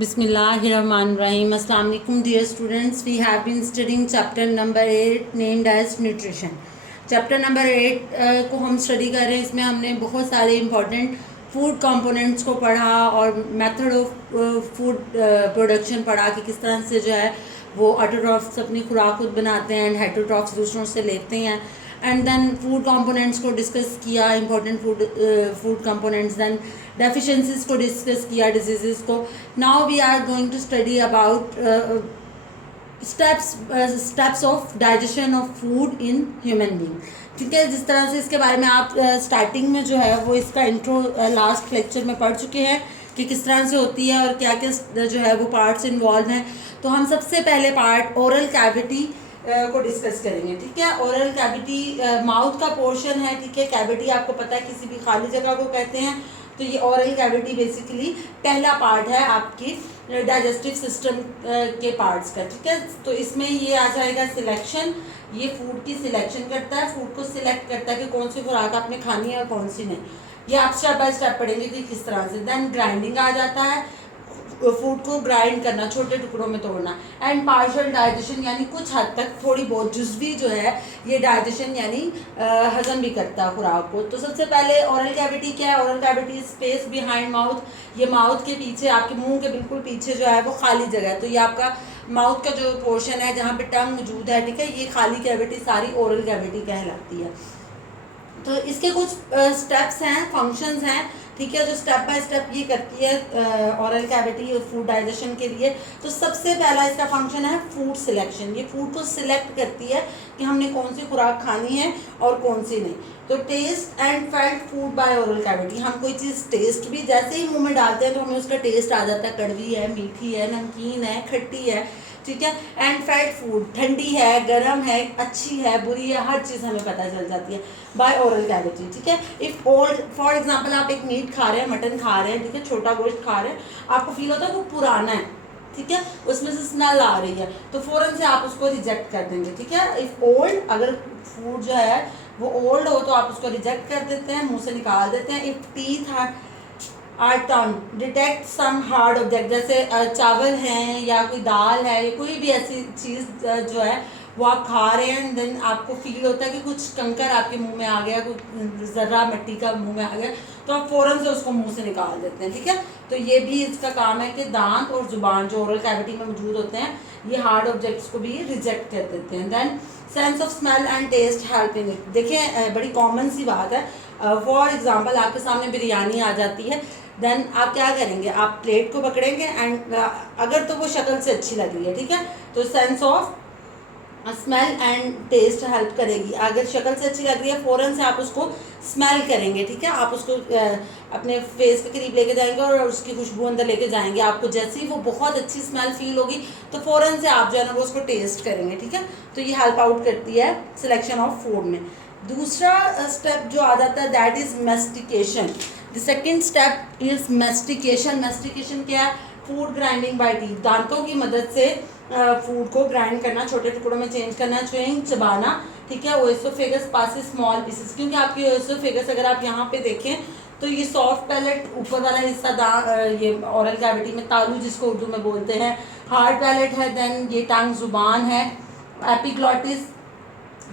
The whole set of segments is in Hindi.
Bismillahirrahmanirrahim. Assalamu alaikum dear students. We have been studying chapter number 8 named as nutrition. Chapter number 8 को हम स्टडी कर रहे हैं. इसमें हमने बहुत सारे इंपॉर्टेंट फूड कंपोनेंट्स को पढ़ा और मेथड ऑफ फूड प्रोडक्शन पढ़ा कि किस तरह से जो है वो ऑटोट्रॉफ्स अपनी खुराक खुद बनाते हैं एंड हेटरोट्रॉफ्स दूसरों से लेते हैं. एंड देन फूड कंपोनेंट्स को डिस्कस किया, important food components. Then deficiencies को डिस्कस किया, डिजीज़ को. Now we are going to study about steps of digestion of food in human being. ठीक है, जिस तरह से इसके बारे में आप स्टार्टिंग में जो है वो इसका इंट्रो लास्ट लेक्चर में पढ़ चुके हैं कि किस तरह से होती है और क्या क्या जो है वो पार्ट्स इन्वॉल्व हैं. तो हम सबसे पहले पार्ट ओरल कैविटी को डिस्कस करेंगे. ठीक है, ओरल कैविटी माउथ का पोर्शन है. ठीक है, कैविटी आपको पता है किसी भी खाली जगह को कहते हैं. तो ये ओरल कैविटी बेसिकली पहला पार्ट है आपकी डाइजेस्टिव सिस्टम के पार्ट्स का. ठीक है, तो इसमें ये आ जाएगा सिलेक्शन. ये फूड की सिलेक्शन करता है, फूड को सिलेक्ट करता है कि कौन सी खुराक आपने खानी है और कौन सी नहीं. ये आप स्टेप बाय स्टेप पढ़ेंगे कि किस तरह से. देन ग्राइंडिंग आ जाता है, फूड को ग्राइंड करना, छोटे टुकड़ों में तोड़ना. एंड पार्शियल डाइजेशन यानी कुछ हद तक थोड़ी बहुत जुज़वी जो है ये डाइजेशन यानी हजम भी करता है खुराक को. तो सबसे पहले ओरल कैविटी क्या है? Oral cavity space behind mouth. ये माउथ के पीछे, आपके मुंह के बिल्कुल पीछे जो है वो खाली जगह है. तो ये आपका माउथ का जो पोर्शन है जहाँ पे टंग मौजूद है. ठीक है, ये खाली कैविटी सारी ओरल कैविटी कहलाती है. तो इसके कुछ स्टेप्स हैं, फंक्शंस हैं. ठीक है, जो स्टेप बाय स्टेप ये करती है ओरल कैविटी फूड डाइजेशन के लिए. तो सबसे पहला इसका फंक्शन है फूड सिलेक्शन. ये फूड को सिलेक्ट करती है कि हमने कौन सी खुराक खानी है और कौन सी नहीं. तो taste and felt food by oral cavity. हम कोई चीज़ टेस्ट भी जैसे ही मुंह में डालते हैं तो हमें उसका टेस्ट आ जाता है. कड़वी है, मीठी है, नमकीन है, खट्टी है. ठीक है, एंड फेल्ट फूड ठंडी है, गर्म है, अच्छी है, बुरी है, हर चीज़ हमें पता चल जाती है बाय ओरल कैविटी. ठीक है, इफ ओल्ड फॉर एग्जांपल आप एक मीट खा रहे हैं, मटन खा रहे हैं, ठीक है, छोटा गोश्त खा रहे हैं, आपको फील होता है वो पुराना है. ठीक है, उसमें से स्मेल आ रही है तो फ़ौरन से आप उसको रिजेक्ट कर देंगे. ठीक है, इफ़ ओल्ड, अगर फूड जो है वो ओल्ड हो तो आप उसको रिजेक्ट कर देते हैं, मुंह से निकाल देते हैं. If teeth are turn detect some hard object, जैसे चावल हैं या कोई दाल है या कोई भी ऐसी चीज़ जो है वो आप खा रहे हैं, देन आपको फील होता है कि कुछ कंकर आपके मुंह में आ गया, कुछ ज़र्रा मिट्टी का मुंह में आ गया, तो आप फ़ौरन से उसको मुंह से निकाल देते हैं. ठीक है, तो ये भी इसका काम है कि दांत और ज़ुबान जो ओरल कैविटी में मौजूद होते हैं ये हार्ड ऑब्जेक्ट्स को भी रिजेक्ट कर देते हैं. Then sense of smell and taste helping it. देखिए बड़ी कॉमन सी बात है. फॉर एग्जांपल आपके सामने बिरयानी आ जाती है, देन आप क्या करेंगे, आप प्लेट को पकड़ेंगे एंड अगर तो वो शक्ल से अच्छी लग रही है, ठीक है, तो sense of smell and taste help करेगी. अगर शक्ल से अच्छी लग रही है फ़ौरन से आप उसको स्मेल करेंगे. ठीक है, आप उसको अपने फेस के करीब लेके जाएंगे और उसकी खुशबू अंदर लेके जाएंगे. आपको जैसे ही वो बहुत अच्छी स्मेल फील होगी तो फ़ौरन से आप जो है ना वो उसको टेस्ट करेंगे. ठीक है, तो ये हेल्प आउट करती है सिलेक्शन ऑफ फूड में. दूसरा स्टेप जो आ जाता है that is mastication. The second step is mastication. Mastication क्या है? Food grinding by teeth. दांतों की मदद से फूड को ग्राइंड करना, छोटे टुकड़ों में चेंज करना, च्यूइंग चबाना. ठीक है, ओएसोफेगस पासेस स्मॉल पीसेस. क्योंकि आपकी ओएसोफेगस अगर आप यहाँ पे देखें तो ये सॉफ्ट पैलेट ऊपर वाला हिस्सा ये ओरल कैविटी में तालू जिसको उर्दू में बोलते हैं, हार्ड पैलेट है. देन ये टंग जुबान है, एपिग्लॉटिस.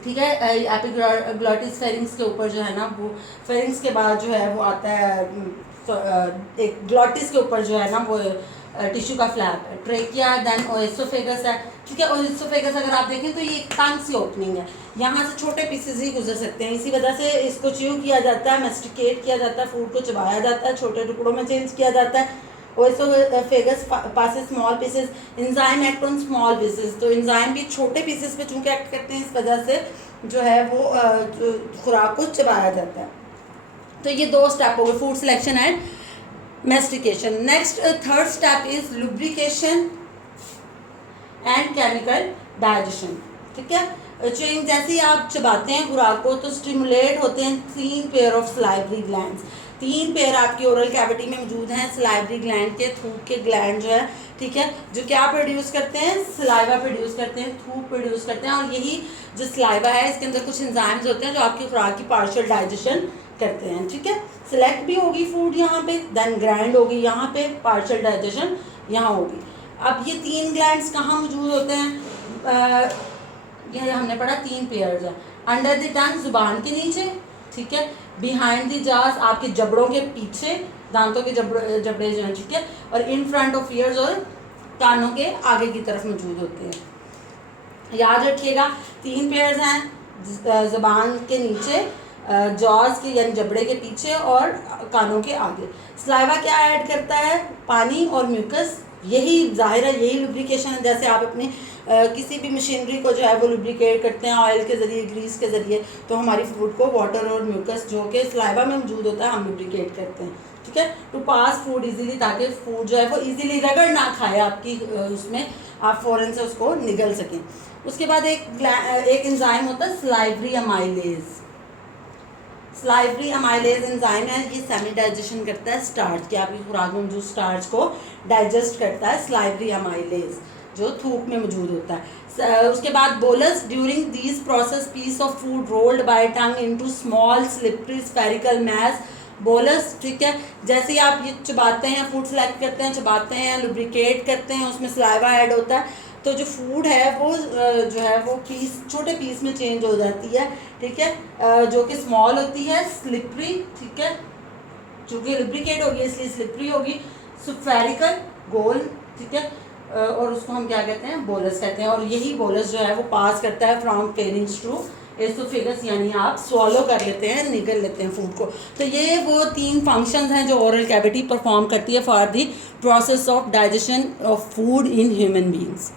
ठीक है, एपिग्लॉटिस फेरिंग्स के ऊपर जो है ना वो फेरिंग्स के बाद जो है वो आता है एक ग्लॉटिस के ऊपर जो है ना वो टिश्यू का फ्लैप. ट्रेकिया, देन ओएसोफेगस है. ठीक है, ओएसोफेगस अगर आप देखें तो ये एक टंग सी ओपनिंग है, यहाँ से छोटे पीसेस ही गुजर सकते हैं. इसी वजह से इसको च्यू किया जाता है, मेस्टिकेट किया जाता है, फूड को चबाया जाता है, छोटे टुकड़ों में चेंज किया जाता है. ओएसोफेगस passes small pieces. Enzyme act on small pieces. तो एंजाइम भी छोटे पीसेस पे चूँकि एक्ट करते हैं, इस वजह से जो है वो खुराक को चबाया जाता है. तो ये दो स्टेप हो गए, food selection and mastication. Next third step is lubrication and chemical digestion. ठीक है, च्यूइंग जैसे ही आप चबाते हैं खुराक को तो स्टिमुलेट होते हैं 3 pair of salivary glands. 3 pair आपकी ओरल कैविटी में मौजूद हैं सलाइवरी ग्लैंड के, थूक के ग्लैंड जो है. ठीक है, जो क्या प्रोड्यूस करते हैं, सलाइवा प्रोड्यूस करते हैं, थूक प्रोड्यूस करते हैं. और यही जो सलाइवा है इसके अंदर कुछ एंजाइम्स होते हैं जो आपकी खुराक की पार्शियल डाइजेशन करते हैं, ठीक है। सेलेक्ट भी होगी फूड यहाँ पे, देन ग्राइंड होगी यहाँ पे, पार्शियल डाइजेशन यहाँ होगी। अब ये 3 ग्लैंड्स कहाँ मौजूद होते हैं? ये हमने पढ़ा 3 पेयर्स हैं। अंडर द टंग, जुबान के नीचे, ठीक है। बिहाइंड द जॉज, आपके जबड़ों के पीछे, दांतों के जबड़े जो हैं, ठीक है। और इन फ्रंट ऑफ ईयर्स, और कानों के आगे की तरफ मौजूद होते हैं। याद रखिएगा 3 पेयर्स हैं, ज़ुबान के नीचे, जॉज के यानी जबड़े के पीछे, और कानों के आगे। सलाइवा क्या ऐड करता है? पानी और म्यूकस। यही जाहिर है, यही लुब्रिकेशन है। जैसे आप अपनी किसी भी मशीनरी को जो है वो लुब्रिकेट करते हैं ऑयल के ज़रिए, ग्रीस के ज़रिए, तो हमारी फूड को वाटर और म्यूकस जो कि सलाइवा में मौजूद होता है, हम लुब्रिकेट करते हैं, ठीक है। टू पास फूड इजीली, ताकि फूड जो है वो इजीली रगड़ ना खाए आपकी उसमें, आप फ़ौरन से उसको निगल सकें। उसके बाद एक एंजाइम होता है salivary amylase. Salivary amylase enzyme है, ये सेमी डाइजेशन करता है स्टार्च के, आपकी खुराक में मौजूद स्टार्च को डाइजेस्ट करता है सलाइवरी अमाइलेज, जो थूक में मौजूद होता है। उसके बाद bolus, during this process piece of food rolled by tongue into small slippery spherical mass. Bolus, ठीक है। जैसे ही आप ये चबाते हैं, फूड सेलेक्ट करते हैं, चबाते हैं, लुब्रिकेट करते हैं, उसमें सलाइवा ऐड होता है, तो जो फूड है वो जो है वो पीस, छोटे पीस में चेंज हो जाती है, ठीक है। जो कि स्मॉल होती है, स्लिपरी, ठीक है, चूँकि लुब्रिकेट होगी इसलिए स्लिपरी होगी, स्फेरिकल, गोल, ठीक है। और उसको हम क्या कहते हैं? बोलस कहते हैं। और यही बोलस जो है वो पास करता है फ्रॉम फेरिंग्स टू एसोफेगस, यानी आप स्वॉलो कर लेते हैं, निगल लेते हैं फूड को। तो ये वो 3 फंक्शंस हैं जो ओरल कैविटी परफॉर्म करती है for the process of digestion of food in human beings.